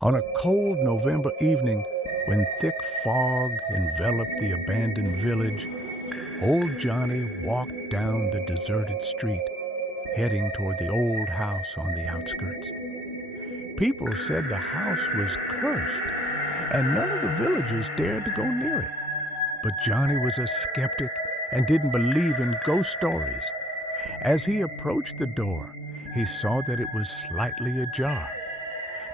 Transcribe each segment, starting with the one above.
On a cold November evening, when thick fog enveloped the abandoned village, old Johnny walked down the deserted street, heading toward the old house on the outskirts. People said the house was cursed, and none of the villagers dared to go near it. But Johnny was a skeptic and didn't believe in ghost stories. As he approached the door, he saw that it was slightly ajar.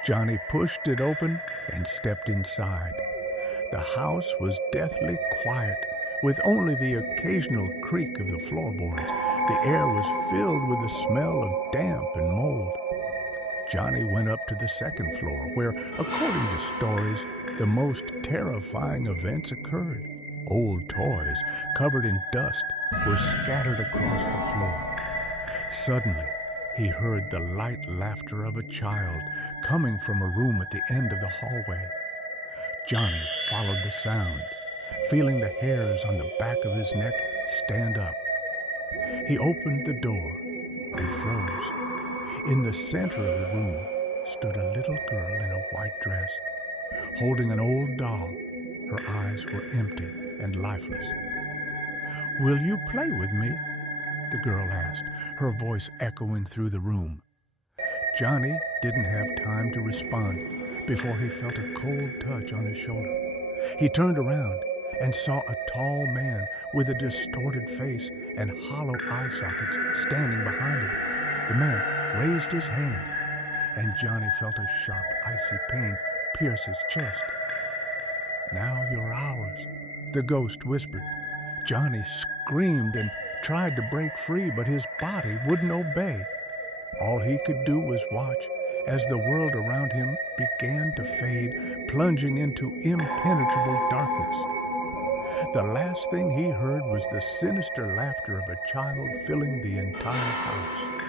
Johnny pushed it open and stepped inside. The house was deathly quiet, with only the occasional creak of the floorboards. The air was filled with the smell of damp and mold. Johnny went up to the second floor, where, according to stories, the most terrifying events occurred. Old toys, covered in dust, were scattered across the floor. Suddenly, he heard the light laughter of a child coming from a room at the end of the hallway. Johnny followed the sound, feeling the hairs on the back of his neck stand up. He opened the door and froze. In the center of the room stood a little girl in a white dress, holding an old doll. Her eyes were empty and lifeless. "Will you play with me?" the girl asked, her voice echoing through the room. Johnny didn't have time to respond before he felt a cold touch on his shoulder. He turned around and saw a tall man with a distorted face and hollow eye sockets standing behind him. The man raised his hand, and Johnny felt a sharp, icy pain pierce his chest. "Now you're ours," the ghost whispered. Johnny screamed and tried to break free, but his body wouldn't obey. All he could do was watch as the world around him began to fade, plunging into impenetrable darkness. The last thing he heard was the sinister laughter of a child filling the entire house.